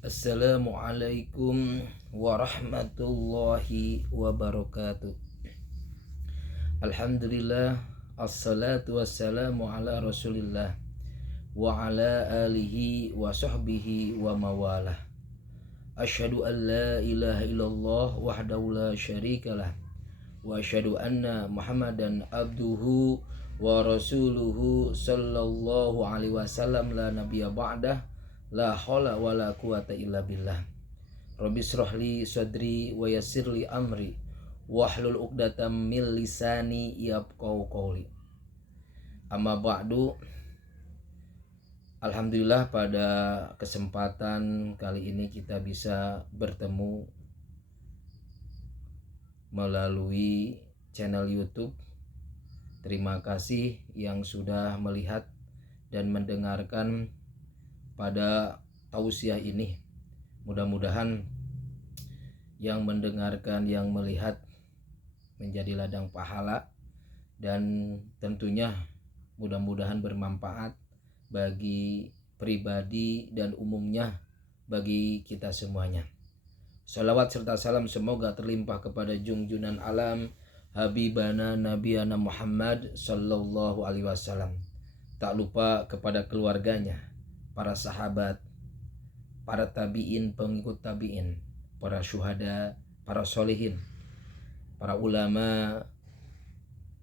Assalamualaikum warahmatullahi wabarakatuh. Alhamdulillah, assalatu wassalamu ala rasulillah wa ala alihi wa sahbihi wa mawalah. Asyhadu an la ilaha illallah wahdahu la syarikalah wa asyhadu anna muhammadan abduhu wa rasuluhu sallallahu alaihi wasallam la nabiyya ba'dah. La haula wala quwata illa billah. Rabbi shrahli sadri wa yassirli amri wahlul 'uqdatam min lisani yafqahu qawli. Amma ba'du. Alhamdulillah, pada kesempatan kali ini kita bisa bertemu melalui channel YouTube. Terima kasih yang sudah melihat dan mendengarkan pada tausiah ini. Mudah-mudahan yang mendengarkan, yang melihat menjadi ladang pahala, dan tentunya mudah-mudahan bermanfaat bagi pribadi dan umumnya bagi kita semuanya. Salawat serta salam semoga terlimpah kepada junjunan alam Habibana Nabiyana Muhammad sallallahu alaihi wasallam. Tak lupa kepada keluarganya, para sahabat, para tabi'in, pengikut tabi'in, para syuhada, para solihin, para ulama,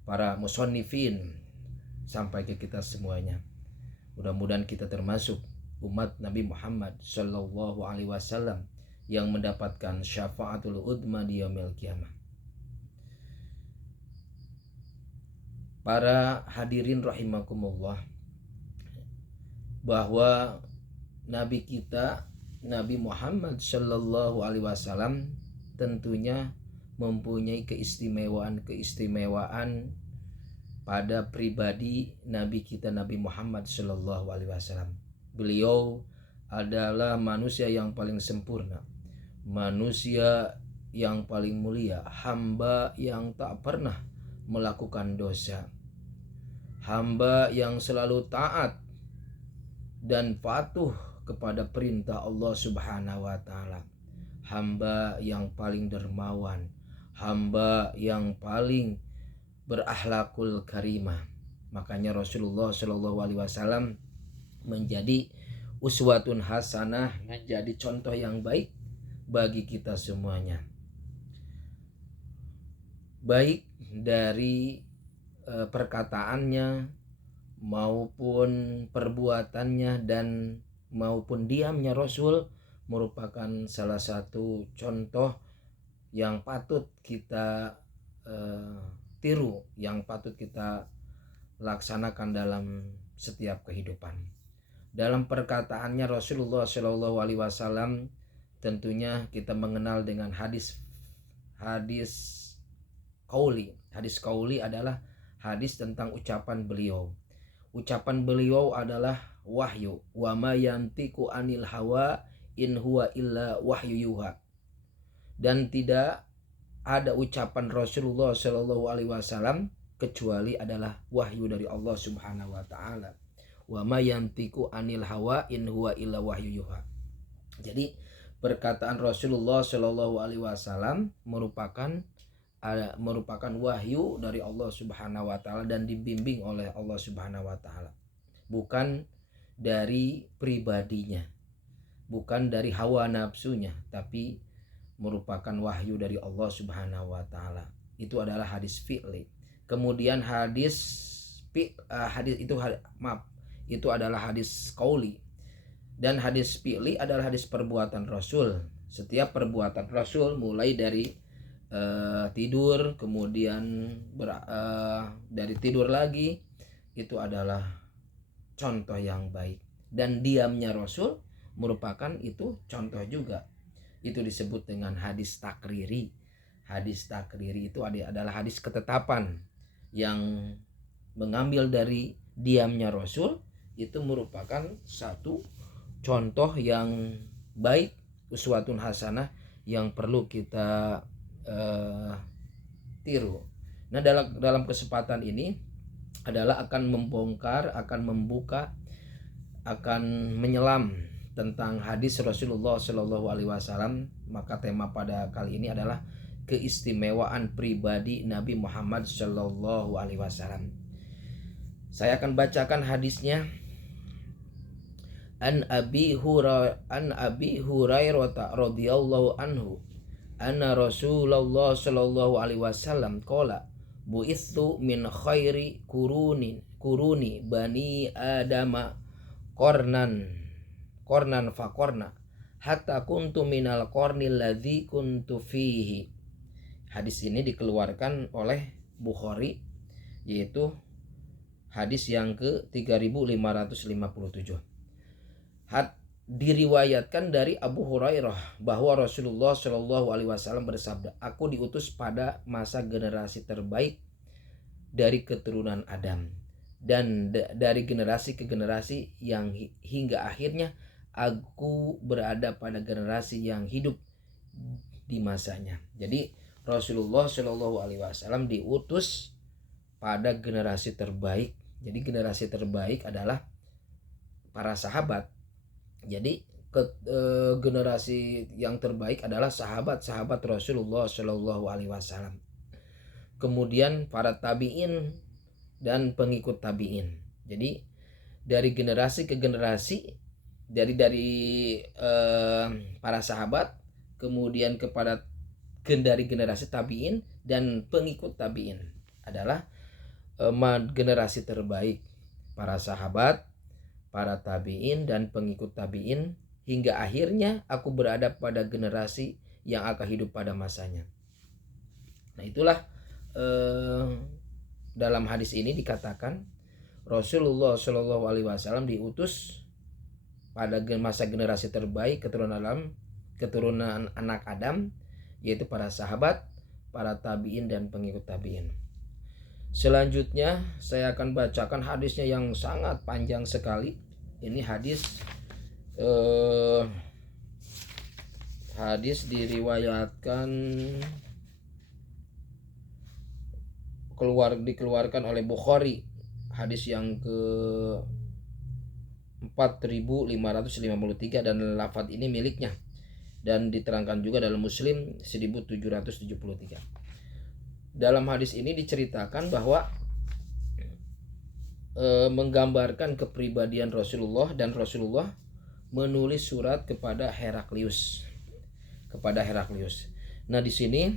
para musannifin, sampai ke kita semuanya. Mudah-mudahan kita termasuk umat Nabi Muhammad sallallahu alaihi wasallam yang mendapatkan syafaatul udma di yaumil qiyamah. Para hadirin rahimakumullah, bahwa Nabi kita, Nabi Muhammad sallallahu alaihi wasallam, tentunya mempunyai keistimewaan pada pribadi Nabi kita, Nabi Muhammad sallallahu alaihi wasallam. Beliau adalah manusia yang paling sempurna, manusia yang paling mulia, hamba yang tak pernah melakukan dosa, hamba yang selalu taat dan patuh kepada perintah Allah Subhanahu wa taala, hamba yang paling dermawan, hamba yang paling berakhlakul karimah. Makanya Rasulullah Shallallahu alaihi wasallam menjadi uswatun hasanah, menjadi contoh yang baik bagi kita semuanya, baik dari perkataannya maupun perbuatannya dan maupun diamnya. Rasul merupakan salah satu contoh yang patut kita tiru, yang patut kita laksanakan dalam setiap kehidupan. Dalam perkataannya Rasulullah Shallallahu alaihi wasallam, tentunya kita mengenal dengan hadis qauli. Hadis qauli adalah hadis tentang ucapan beliau. Ucapan beliau adalah wahyu. Wa ma yantiqu anil hawa in huwa illa wahyu yuha. Dan tidak ada ucapan Rasulullah Shallallahu alaihi wasallam kecuali adalah wahyu dari Allah Subhanahu wa taala. Wa ma yantiqu anil hawa in huwa illa wahyu yuha. Jadi perkataan Rasulullah Shallallahu alaihi wasallam merupakan wahyu dari Allah Subhanahu wa taala dan dibimbing oleh Allah Subhanahu wa taala, bukan dari pribadinya, bukan dari hawa nafsunya, tapi merupakan wahyu dari Allah Subhanahu wa taala. Itu adalah hadis fi'li. Kemudian itu adalah hadis qauli, dan hadis fi'li adalah hadis perbuatan Rasul. Setiap perbuatan Rasul, mulai dari tidur, kemudian dari tidur lagi, itu adalah contoh yang baik. Dan diamnya Rasul merupakan itu contoh juga. Itu disebut dengan hadis takriri. Hadis takriri itu adalah hadis ketetapan yang mengambil dari diamnya Rasul. Itu merupakan satu contoh yang baik, uswatun hasanah yang perlu kita tiru. Nah, dalam kesempatan ini adalah akan membongkar, akan membuka, akan menyelam tentang hadis Rasulullah Shallallahu Alaihi Wasallam, maka tema pada kali ini adalah keistimewaan pribadi Nabi Muhammad Shallallahu Alaihi Wasallam. Saya akan bacakan hadisnya. An Abi Hurairah radhiyallahu anhu anna Rasulullah Shallallahu Alaihi Wasallam qala bu'itsu min khairi kuruni bani adama kornan fakorna hatta kuntu minal kornil ladzi kuntu fihi. Hadis ini dikeluarkan oleh Bukhari, yaitu hadis yang ke 3557. Diriwayatkan dari Abu Hurairah bahwa Rasulullah Shallallahu Alaihi Wasallam bersabda, aku diutus pada masa generasi terbaik dari keturunan Adam, dan dari generasi ke generasi yang hingga akhirnya aku berada pada generasi yang hidup di masanya. Jadi Rasulullah Shallallahu Alaihi Wasallam diutus pada generasi terbaik. Jadi generasi terbaik adalah para sahabat. Jadi generasi yang terbaik adalah sahabat-sahabat Rasulullah Shallallahu Alaihi Wasallam. Kemudian para tabiin dan pengikut tabiin. Jadi dari generasi ke generasi, dari para sahabat, kemudian dari generasi tabiin dan pengikut tabiin adalah generasi terbaik, para sahabat, para tabiin dan pengikut tabiin, hingga akhirnya aku berada pada generasi yang akan hidup pada masanya. Nah, itulah dalam hadis ini dikatakan Rasulullah Shallallahu Alaihi Wasallam diutus pada masa generasi terbaik keturunan anak Adam, yaitu para sahabat, para tabiin dan pengikut tabiin. Selanjutnya saya akan bacakan hadisnya yang sangat panjang sekali. Ini hadis diriwayatkan dikeluarkan oleh Bukhari, hadis yang ke 4553 dan lafadz ini miliknya, dan diterangkan juga dalam Muslim 1773. Dalam hadis ini diceritakan bahwa menggambarkan kepribadian Rasulullah, dan Rasulullah menulis surat kepada Heraklius. Nah, di sini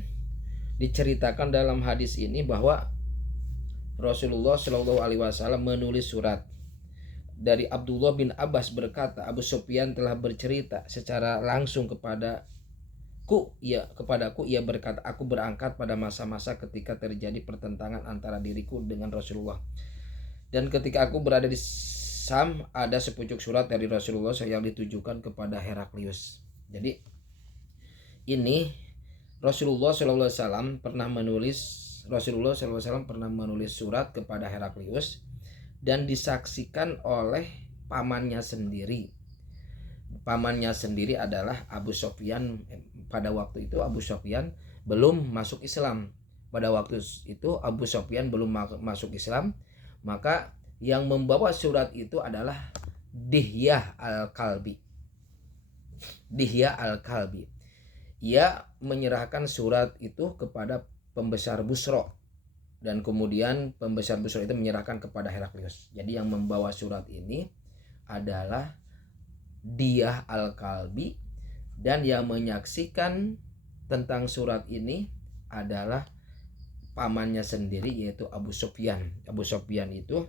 diceritakan dalam hadis ini bahwa Rasulullah Shallallahu Alaihi Wasallam menulis surat. Dari Abdullah bin Abbas berkata, Abu Sufyan telah bercerita secara langsung kepadaku, ia berkata, aku berangkat pada masa-masa ketika terjadi pertentangan antara diriku dengan Rasulullah. Dan ketika aku berada di Sam, ada sepucuk surat dari Rasulullah yang ditujukan kepada Heraklius. Jadi ini Rasulullah SAW pernah menulis surat kepada Heraklius dan disaksikan oleh pamannya sendiri. Pamannya sendiri adalah Abu Sufyan. Pada waktu itu Abu Sufyan belum masuk Islam. Maka yang membawa surat itu adalah Dihyah al-Kalbi. Ia menyerahkan surat itu kepada pembesar Busra, dan kemudian pembesar Busra itu menyerahkan kepada Heraklius. Jadi yang membawa surat ini adalah Dihyah al-Kalbi, dan yang menyaksikan tentang surat ini adalah pamannya sendiri, yaitu Abu Sufyan. Abu Sufyan itu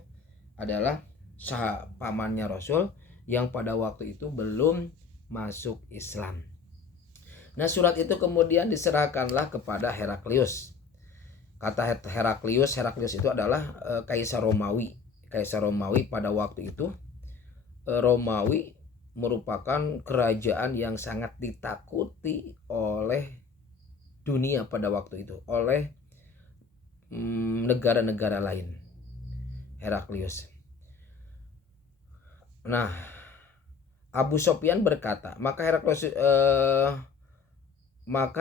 adalah pamannya Rasul yang pada waktu itu belum masuk Islam. Nah, surat itu kemudian diserahkanlah kepada Heraklius. Kata Heraklius itu adalah Kaisar Romawi. Kaisar Romawi pada waktu itu, Romawi merupakan kerajaan yang sangat ditakuti oleh dunia pada waktu itu, oleh negara-negara lain. Heraklius. Nah, Abu Sufyan berkata, maka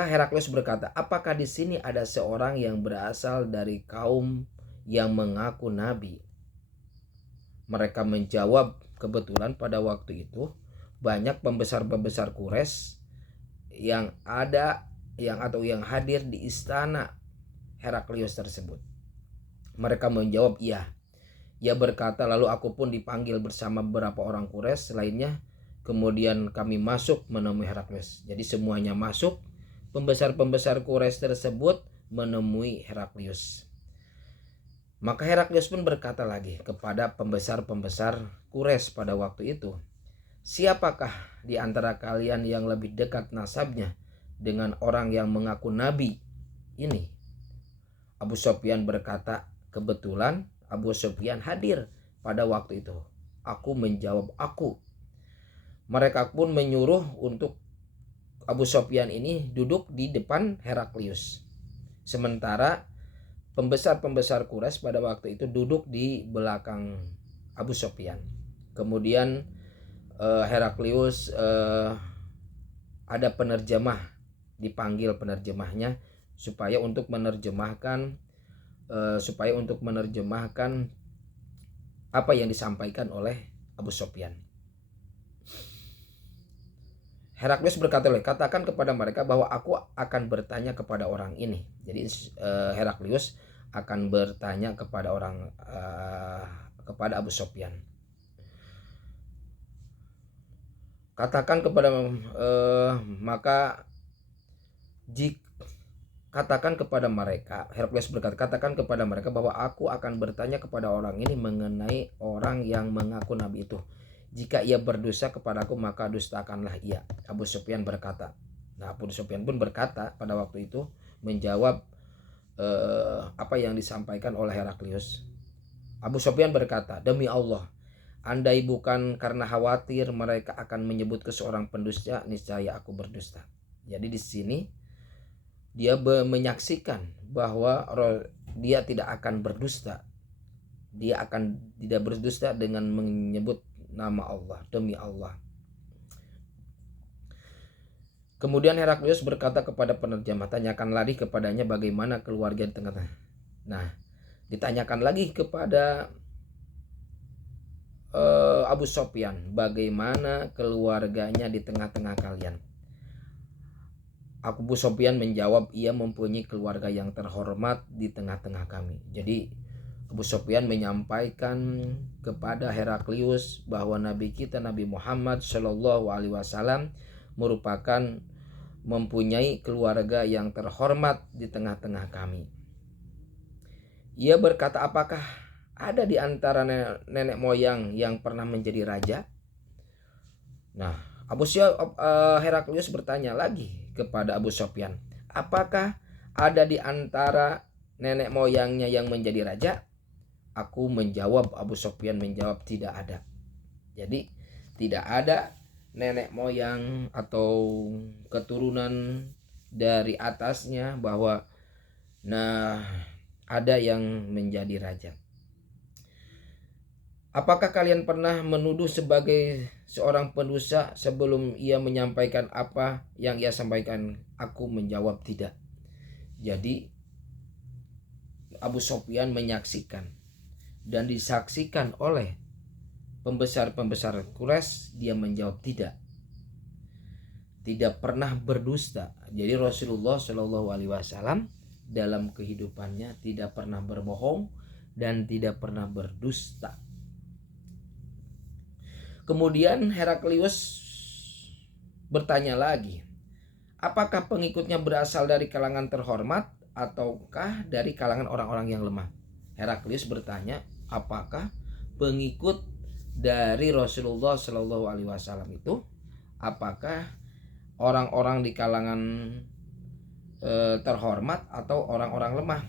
Heraklius berkata, apakah di sini ada seorang yang berasal dari kaum yang mengaku nabi? Mereka menjawab, kebetulan pada waktu itu banyak pembesar-pembesar Quraisy yang hadir di istana Heraklius tersebut. Mereka menjawab iya. Ia berkata, lalu aku pun dipanggil bersama beberapa orang Quraisy lainnya. Kemudian kami masuk menemui Heraklius. Jadi semuanya masuk. Pembesar-pembesar Quraisy tersebut menemui Heraklius. Maka Heraklius pun berkata lagi kepada pembesar-pembesar Quraisy pada waktu itu, siapakah di antara kalian yang lebih dekat nasabnya dengan orang yang mengaku nabi ini? Abu Sufyan berkata, kebetulan Abu Sufyan hadir pada waktu itu. Aku menjawab, aku. Mereka pun menyuruh untuk Abu Sufyan ini duduk di depan Heraklius. Sementara pembesar-pembesar Quraisy pada waktu itu duduk di belakang Abu Sufyan. Kemudian Heraklius ada penerjemah, dipanggil penerjemahnya supaya untuk menerjemahkan apa yang disampaikan oleh Abu Sufyan. Heraklius berkata, katakan kepada mereka bahwa aku akan bertanya kepada orang ini. Jadi Heraklius akan bertanya kepada kepada Abu Sufyan. Katakan kepada katakan kepada mereka, Heraklius berkata, katakan kepada mereka bahwa aku akan bertanya kepada orang ini mengenai orang yang mengaku nabi itu. Jika ia berdosa kepadaku, maka dustakanlah ia. Abu Sufyan berkata. Nah, Abu Sufyan pun berkata pada waktu itu menjawab apa yang disampaikan oleh Heraklius. Abu Sufyan berkata, demi Allah, andai bukan karena khawatir mereka akan menyebut ke seorang pendusta, niscaya aku berdusta. Jadi di sini dia menyaksikan bahwa dia tidak akan berdusta. Dia akan tidak berdusta dengan menyebut nama Allah, demi Allah. Kemudian Heraklius berkata kepada penerjemah, tanyakan lagi kepadanya bagaimana keluarga di tengah-tengah. Nah, ditanyakan lagi kepada Abu Sufyan, bagaimana keluarganya di tengah-tengah kalian. Abu Sufyan menjawab, ia mempunyai keluarga yang terhormat di tengah-tengah kami. Jadi Abu Sufyan menyampaikan kepada Heraklius bahwa Nabi kita Nabi Muhammad Shallallahu Alaihi Wasallam merupakan mempunyai keluarga yang terhormat di tengah-tengah kami. Ia berkata, apakah ada di antara nenek moyang yang pernah menjadi raja? Nah, Heraklius bertanya lagi kepada Abu Sufyan, apakah ada di antara nenek moyangnya yang menjadi raja? Aku menjawab, Abu Sufyan menjawab, tidak ada. Jadi tidak ada nenek moyang atau keturunan dari atasnya bahwa ada yang menjadi raja. Apakah kalian pernah menuduh sebagai seorang pendosa sebelum ia menyampaikan apa yang ia sampaikan? Aku menjawab tidak. Jadi Abu Sufyan menyaksikan dan disaksikan oleh pembesar-pembesar Quraisy, dia menjawab tidak pernah berdusta. Jadi Rasulullah Shallallahu Alaihi Wasallam dalam kehidupannya tidak pernah berbohong dan tidak pernah berdusta. Kemudian Heraklius bertanya lagi, apakah pengikutnya berasal dari kalangan terhormat ataukah dari kalangan orang-orang yang lemah? Heraklius bertanya, apakah pengikut dari Rasulullah Shallallahu Alaihi Wasallam itu apakah orang-orang di kalangan terhormat atau orang-orang lemah?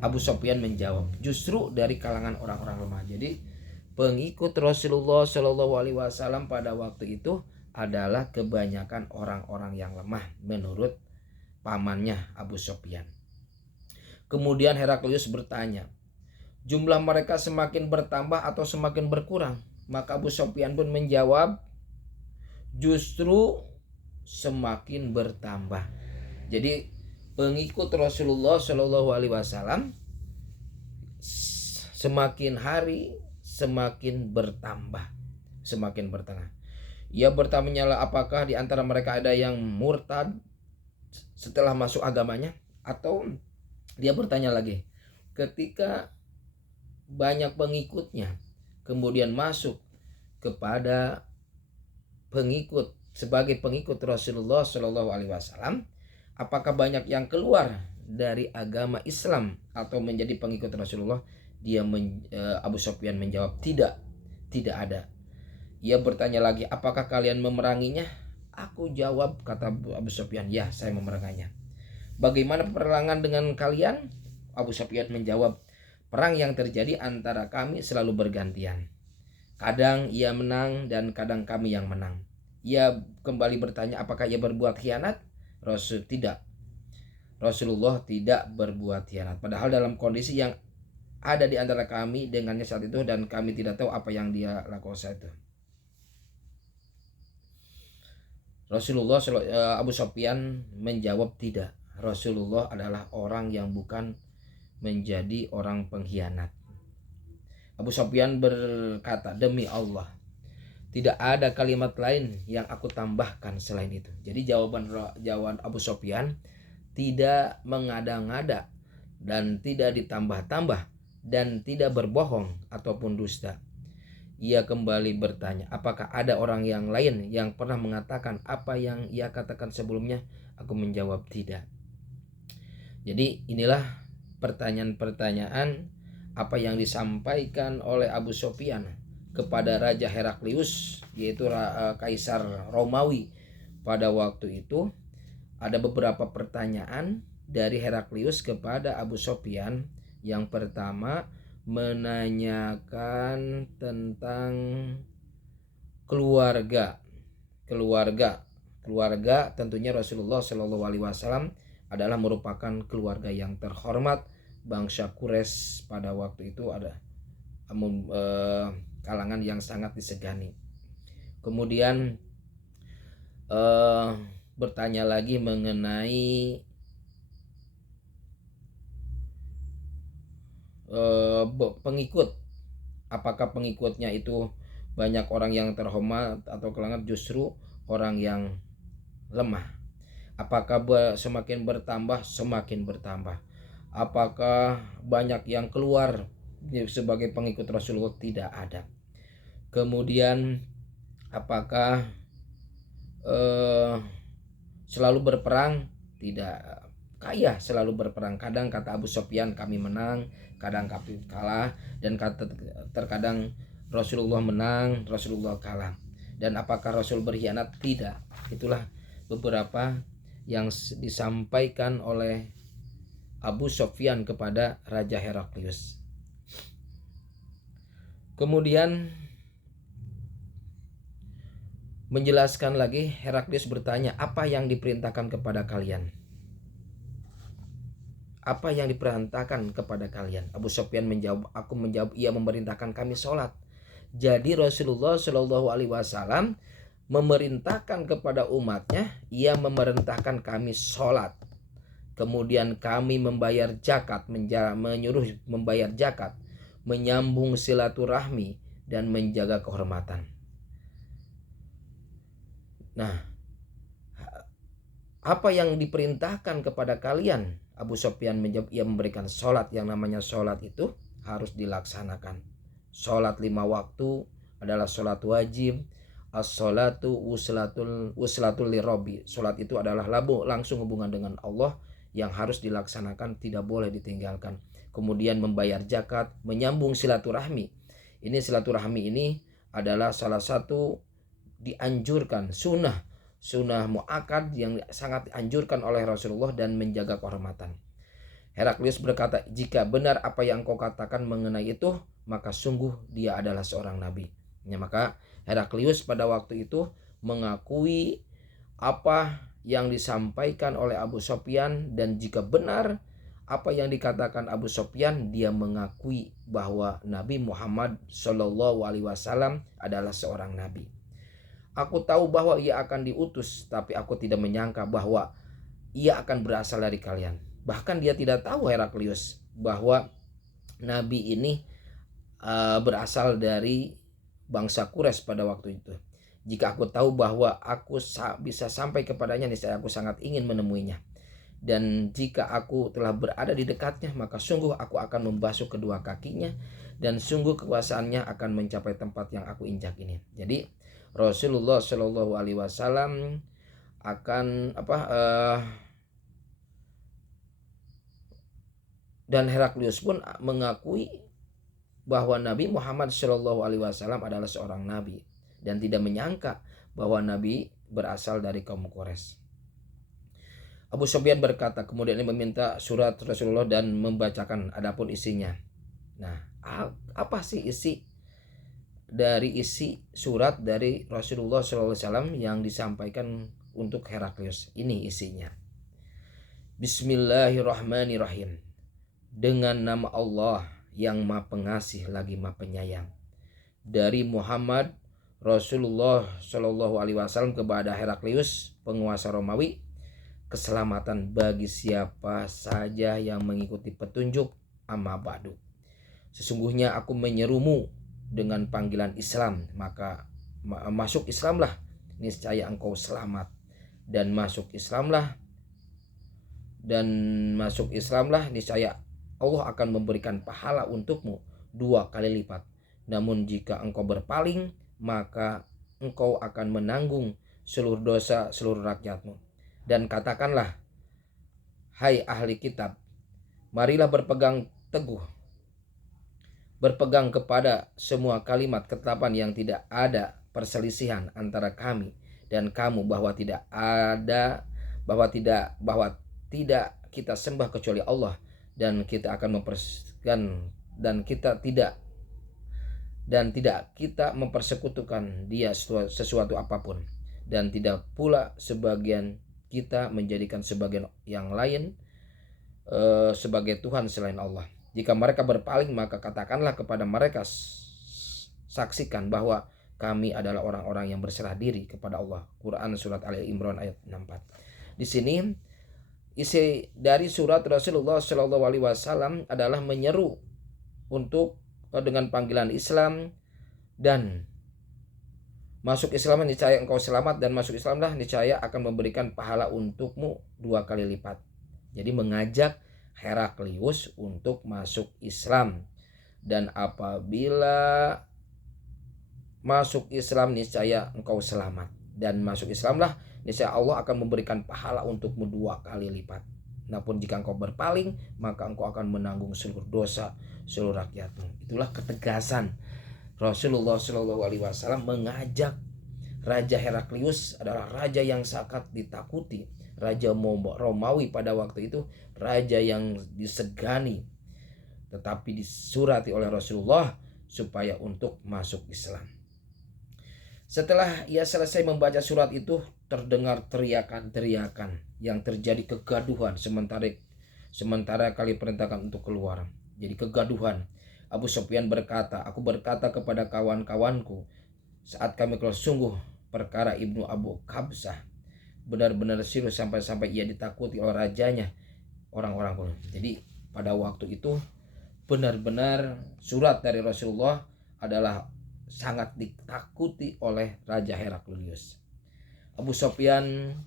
Abu Sufyan menjawab, justru dari kalangan orang-orang lemah. Jadi pengikut Rasulullah Shallallahu Alaihi Wasallam pada waktu itu adalah kebanyakan orang-orang yang lemah menurut pamannya Abu Sufyan. Kemudian Heraklius bertanya, jumlah mereka semakin bertambah atau semakin berkurang? Maka Abu Sufyan pun menjawab, justru semakin bertambah. Jadi pengikut Rasulullah Shallallahu Alaihi Wasallam semakin hari semakin bertambah, semakin bertambah. Ia bertanya, apakah di antara mereka ada yang murtad setelah masuk agamanya? Atau dia bertanya lagi, ketika banyak pengikutnya kemudian masuk kepada pengikut sebagai pengikut Rasulullah Shallallahu Alaihi Wasallam, apakah banyak yang keluar dari agama Islam atau menjadi pengikut Rasulullah? Abu Sufyan menjawab, tidak ada. Ia bertanya lagi, apakah kalian memeranginya? Aku jawab, kata Abu Sufyan, ya, saya memeranginya. Bagaimana peperangan dengan kalian? Abu Sufyan menjawab, perang yang terjadi antara kami selalu bergantian. Kadang ia menang dan kadang kami yang menang. Ia kembali bertanya, apakah ia berbuat khianat? Rasulullah tidak berbuat khianat. Padahal dalam kondisi yang ada di antara kami dengannya saat itu, dan kami tidak tahu apa yang dia lakukan saat itu. Abu Sufyan menjawab, tidak. Rasulullah adalah orang yang bukan menjadi orang pengkhianat. Abu Sufyan berkata, demi Allah, tidak ada kalimat lain yang aku tambahkan selain itu. Jadi jawaban Abu Sufyan tidak mengada-ngada dan tidak ditambah-tambah dan tidak berbohong ataupun dusta. Ia kembali bertanya, apakah ada orang yang lain yang pernah mengatakan apa yang ia katakan sebelumnya? Aku menjawab, tidak. Jadi inilah pertanyaan-pertanyaan apa yang disampaikan oleh Abu Sufyan kepada Raja Heraklius, yaitu Kaisar Romawi pada waktu itu. Ada beberapa pertanyaan dari Heraklius kepada Abu Sufyan. Yang pertama, menanyakan tentang keluarga. Tentunya Rasulullah Shallallahu Alaihi Wasallam adalah merupakan keluarga yang terhormat. Bangsa Quraisy pada waktu itu ada kalangan yang sangat disegani. Kemudian bertanya lagi mengenai pengikut. Apakah pengikutnya itu banyak orang yang terhormat atau kalangan justru orang yang lemah? Apakah semakin bertambah? Semakin bertambah. Apakah banyak yang keluar sebagai pengikut Rasulullah? Tidak ada. Kemudian apakah selalu berperang? Tidak. Kaya selalu berperang. Kadang kata Abu Sufyan, kami menang, kadang kami kalah, dan terkadang Rasulullah menang, Rasulullah kalah. Dan apakah Rasul berkhianat? Tidak. Itulah beberapa yang disampaikan oleh Abu Sufyan kepada Raja Heraklius. Kemudian menjelaskan lagi, Heraklius bertanya, apa yang diperintahkan kepada kalian? Apa yang diperintahkan kepada kalian? Abu Sufyan menjawab, aku menjawab, ia memerintahkan kami sholat. Jadi Rasulullah Shallallahu Alaihi Wasallam memerintahkan kepada umatnya, ia memerintahkan kami sholat. Kemudian kami membayar zakat, menyuruh membayar zakat, menyambung silaturahmi, dan menjaga kehormatan. Nah, apa yang diperintahkan kepada kalian? Abu Sufyan menjawab, ia memberikan sholat. Yang namanya sholat itu harus dilaksanakan. Sholat 5 waktu adalah sholat wajib. As-sholatu uslatul lirobi. Sholat itu adalah langsung hubungan dengan Allah yang harus dilaksanakan, tidak boleh ditinggalkan. Kemudian membayar zakat, menyambung silaturahmi. Ini silaturahmi ini adalah salah satu dianjurkan sunnah muakkad yang sangat dianjurkan oleh Rasulullah, dan menjaga kehormatan. Heraklius berkata, jika benar apa yang kau katakan mengenai itu, maka sungguh dia adalah seorang nabi. Ya, maka Heraklius pada waktu itu mengakui apa yang disampaikan oleh Abu Sufyan, dan jika benar apa yang dikatakan Abu Sufyan, dia mengakui bahwa Nabi Muhammad Shallallahu Alaihi Wasallam adalah seorang nabi. Aku tahu bahwa ia akan diutus, tapi aku tidak menyangka bahwa ia akan berasal dari kalian. Bahkan dia tidak tahu, Heraklius, bahwa Nabi ini berasal dari bangsa Quraisy pada waktu itu. Jika aku tahu bahwa aku bisa sampai kepadanya, niscaya aku sangat ingin menemuinya. Dan jika aku telah berada di dekatnya, maka sungguh aku akan membasuh kedua kakinya, dan sungguh kekuasaannya akan mencapai tempat yang aku injak ini. Jadi Rasulullah Shallallahu Alaihi Wasallam akan dan Heraklius pun mengakui bahwa Nabi Muhammad Shallallahu Alaihi Wasallam adalah seorang nabi, dan tidak menyangka bahwa Nabi berasal dari kaum Quraisy. Abu Sufyan berkata, kemudian dia meminta surat Rasulullah dan membacakan adapun isinya. Nah, apa sih isi surat dari Rasulullah SAW yang disampaikan untuk Heraklius? Ini isinya. Bismillahirrahmanirrahim. Dengan nama Allah yang Maha Pengasih lagi Maha Penyayang. Dari Muhammad Rasulullah Shallallahu Alaihi Wasallam kepada Heraklius, penguasa Romawi, keselamatan bagi siapa saja yang mengikuti petunjuk. Amma ba'du. Sesungguhnya aku menyerumu dengan panggilan Islam, maka masuk Islamlah, niscaya engkau selamat. Dan masuk Islamlah, niscaya Allah akan memberikan pahala untukmu 2 kali lipat. Namun jika engkau berpaling, maka engkau akan menanggung seluruh dosa seluruh rakyatmu. Dan katakanlah, hai ahli kitab, marilah berpegang kepada semua kalimat ketetapan yang tidak ada perselisihan antara kami dan kamu, bahwa tidak kita sembah kecuali Allah, dan kita akan tidak kita mempersekutukan dia sesuatu apapun, dan tidak pula sebagian kita menjadikan sebagian yang lain sebagai Tuhan selain Allah. Jika mereka berpaling, maka katakanlah kepada mereka, saksikan bahwa kami adalah orang-orang yang berserah diri kepada Allah. Quran surat Ali Imran ayat 64. Di sini isi dari surat Rasulullah Shallallahu Alaihi Wasallam adalah menyeru untuk dengan panggilan Islam, dan masuk Islam niscaya engkau selamat, dan masuk Islamlah niscaya akan memberikan pahala untukmu 2 kali lipat. Jadi mengajak Heraklius untuk masuk Islam, dan apabila masuk Islam niscaya engkau selamat, dan masuk Islamlah niscaya Allah akan memberikan pahala untukmu 2 kali lipat. Namun jika engkau berpaling, maka engkau akan menanggung seluruh dosa seluruh rakyatmu. Itulah ketegasan Rasulullah Shallallahu Alaihi Wasallam mengajak. Raja Heraklius adalah raja yang sangat ditakuti, raja Romawi pada waktu itu, raja yang disegani, tetapi disurati oleh Rasulullah supaya untuk masuk Islam. Setelah ia selesai membaca surat itu, terdengar teriakan-teriakan yang terjadi kegaduhan sementara kali perintahkan untuk keluar. Jadi kegaduhan. Abu Sufyan berkata, aku berkata kepada kawan-kawanku saat kami keluar, sungguh perkara Ibnu Abu Kabsah benar-benar serius sampai ia ditakuti oleh rajanya, orang-orang pun. Jadi pada waktu itu benar-benar surat dari Rasulullah adalah sangat ditakuti oleh Raja Heraklius. Abu Sufyan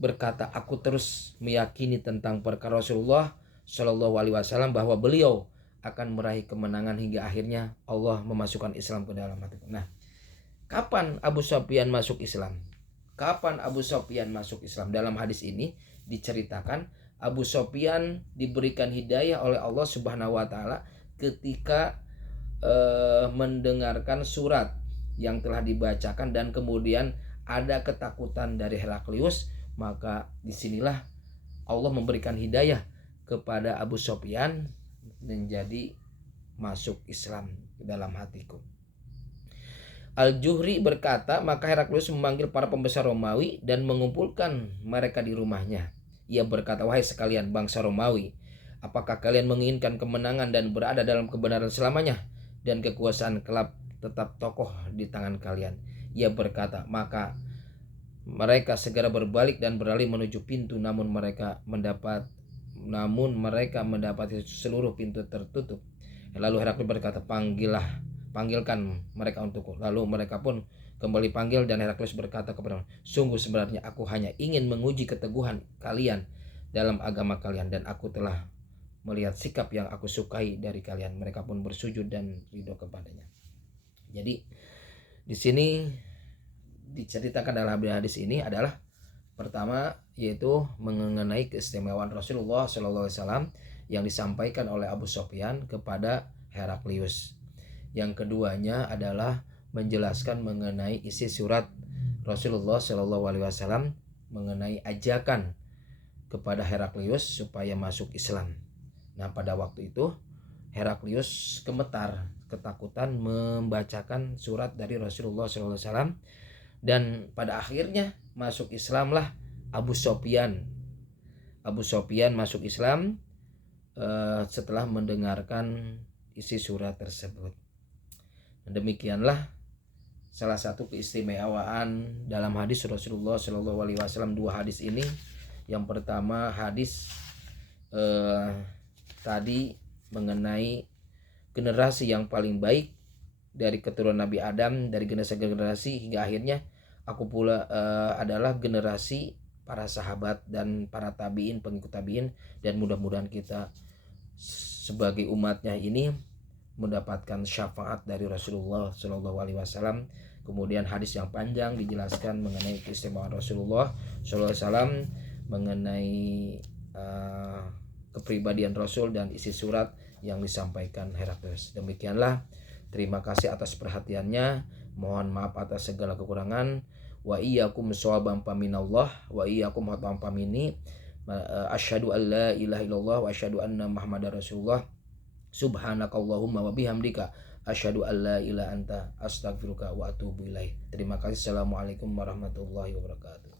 berkata, aku terus meyakini tentang perkara Rasulullah Shallallahu Alaihi Wasallam bahwa beliau akan meraih kemenangan hingga akhirnya Allah memasukkan Islam ke dalam hatiku. Nah, kapan Abu Sufyan masuk Islam? Dalam hadis ini diceritakan Abu Sufyan diberikan hidayah oleh Allah Subhanahu wa taala ketika mendengarkan surat yang telah dibacakan, dan kemudian ada ketakutan dari Heraklius, maka disinilah Allah memberikan hidayah kepada Abu Sufyan menjadi masuk Islam ke dalam hatiku. Al-Juhri berkata, maka Heraklius memanggil para pembesar Romawi dan mengumpulkan mereka di rumahnya. Ia berkata, wahai sekalian bangsa Romawi, apakah kalian menginginkan kemenangan dan berada dalam kebenaran selamanya, dan kekuasaan kelak tetap kokoh di tangan kalian? Ia berkata, maka mereka segera berbalik dan beralih menuju pintu, namun mereka mendapati seluruh pintu tertutup. Lalu Heraklius berkata, panggilkan mereka untukku. Lalu mereka pun kembali panggil dan Heraklius berkata kepada mereka, sungguh sebenarnya aku hanya ingin menguji keteguhan kalian dalam agama kalian, dan aku telah melihat sikap yang aku sukai dari kalian. Mereka pun bersujud dan ridho kepadanya. Jadi di sini diceritakan dalam hadis ini adalah pertama yaitu mengenai keistimewaan Rasulullah SAW yang disampaikan oleh Abu Sufyan kepada Heraklius. Yang keduanya adalah menjelaskan mengenai isi surat Rasulullah SAW mengenai ajakan kepada Heraklius supaya masuk Islam. Nah, pada waktu itu Heraklius gemetar, ketakutan membacakan surat dari Rasulullah SAW, dan pada akhirnya masuk Islamlah Abu Sufyan. Abu Sufyan masuk Islam setelah mendengarkan isi surat tersebut. Demikianlah salah satu keistimewaan dalam hadis Rasulullah SAW. Dua hadis ini, yang pertama hadis tadi mengenai generasi yang paling baik dari keturunan Nabi Adam, dari generasi hingga akhirnya aku pula adalah generasi para sahabat dan para tabiin, pengikut tabiin, dan mudah-mudahan kita sebagai umatnya ini mendapatkan syafaat dari Rasulullah SAW. Kemudian hadis yang panjang dijelaskan mengenai keistimewaan Rasulullah SAW, mengenai kepribadian Rasul dan isi surat yang disampaikan Heraklius. Demikianlah, terima kasih atas perhatiannya. Mohon maaf atas segala kekurangan. Wa iyyakum shawaban paminallah wa iyyakum khata'an pamini. Asyhadu an la ilaha illallah wa asyhadu anna Muhammadar Rasulullah. Subhanakallahumma wa bihamdika asyhadu an la ilaha anta astaghfiruka wa atubu ilaik. Terima kasih. Assalamualaikum warahmatullahi wabarakatuh.